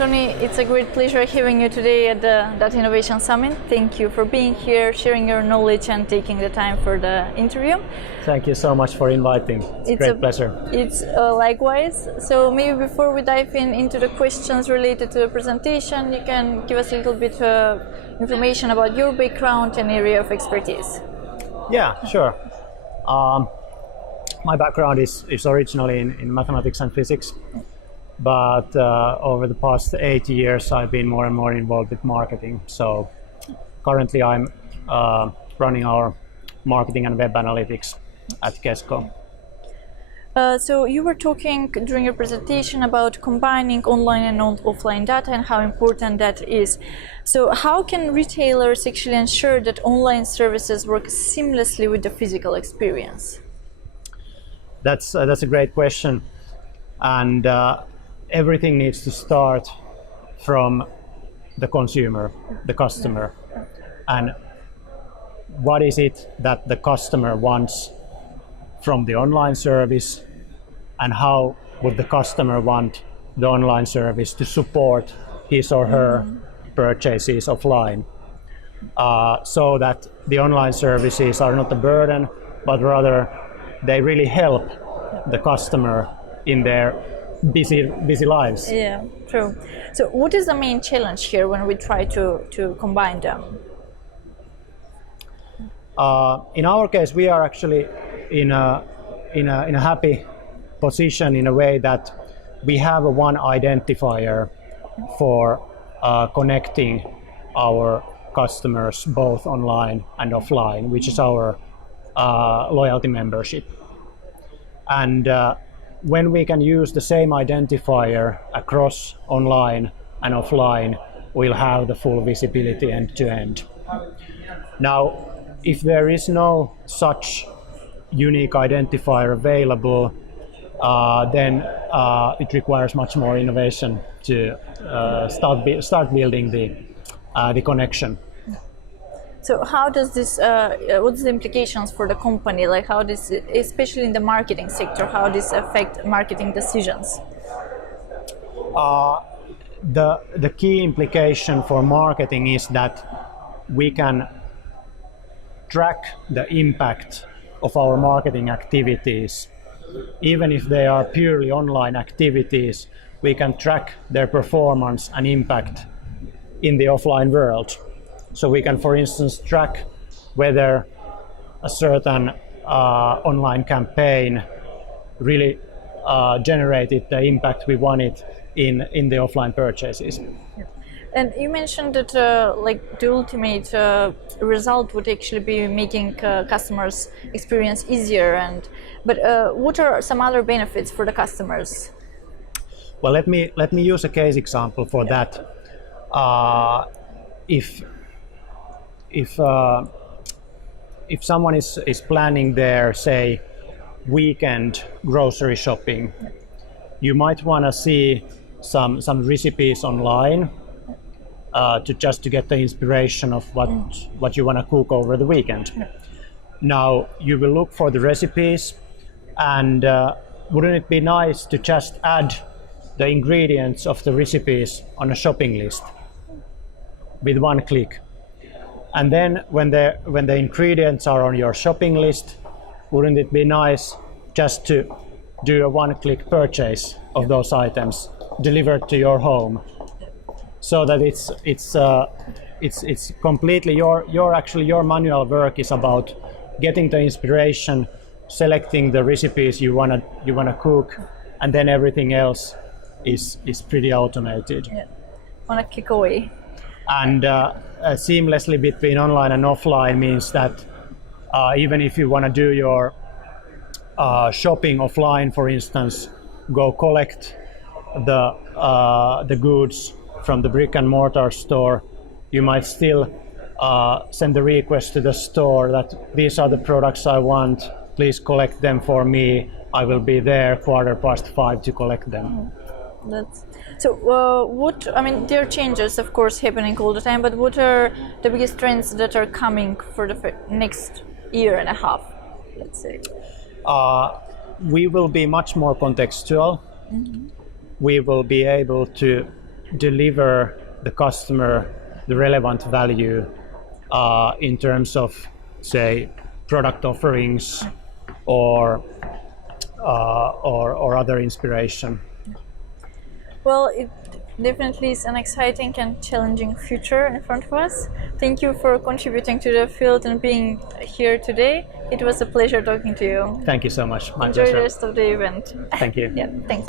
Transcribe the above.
Toni, it's a great pleasure having you today at the Data Innovation Summit. Thank you for being here, sharing your knowledge and taking the time for the interview. Thank you so much for inviting. It's a great pleasure. It's likewise. So maybe before we dive into the questions related to the presentation, you can give us a little bit of information about your background and area of expertise. Yeah, sure. My background is originally in mathematics and physics. But over the past 8 years, I've been more and more involved with marketing. So currently I'm running our marketing and web analytics at Kesko. So you were talking during your presentation about combining online and offline data and how important that is. So how can retailers actually ensure that online services work seamlessly with the physical experience? That's a great question. And everything needs to start from the consumer, the customer. And what is it that the customer wants from the online service, and how would the customer want the online service to support his or her purchases offline, so that the online services are not a burden, but rather they really help the customer in their busy lives. Yeah, true. So what is the main challenge here when we try to combine them? In our case, we are actually in a happy position in a way that we have a one identifier for connecting our customers both online and offline, which is our loyalty membership. And when we can use the same identifier across online and offline, we'll have the full visibility end to end. Now, if there is no such unique identifier available, then it requires much more innovation to start building the connection. So how does this, what's the implications for the company? Like how this, especially in the marketing sector, how this affect marketing decisions? The key implication for marketing is that we can track the impact of our marketing activities. Even if they are purely online activities, we can track their performance and impact in the offline world. So we can, for instance, track whether a certain online campaign really generated the impact we wanted in the offline purchases. And you mentioned that like the ultimate result would actually be making customers' experience easier. But what are some other benefits for the customers? Well, let me use a case example for that. If someone is planning their, say, weekend grocery shopping, you might want to see some recipes online to get the inspiration of what you want to cook over the weekend. Now you will look for the recipes, and wouldn't it be nice to just add the ingredients of the recipes on a shopping list with one click? And then when the ingredients are on your shopping list, wouldn't it be nice just to do a one-click purchase of those items delivered to your home, so that it's completely your manual work is about getting the inspiration, selecting the recipes you wanna cook, and then everything else is pretty automated. Yeah, on a click away. And seamlessly between online and offline means that even if you want to do your shopping offline, for instance, go collect the goods from the brick and mortar store, you might still send a request to the store that these are the products I want, please collect them for me. I will be there 5:15 to collect them. There are changes, of course, happening all the time, but what are the biggest trends that are coming for the next year and a half, let's say? We will be much more contextual. We will be able to deliver the customer the relevant value in terms of, say, product offerings or other inspiration. Well, it definitely is an exciting and challenging future in front of us. Thank you for contributing to the field and being here today. It was a pleasure talking to you. Thank you so much. My Enjoy pleasure. the rest of the event. Thank you. Yeah, thanks.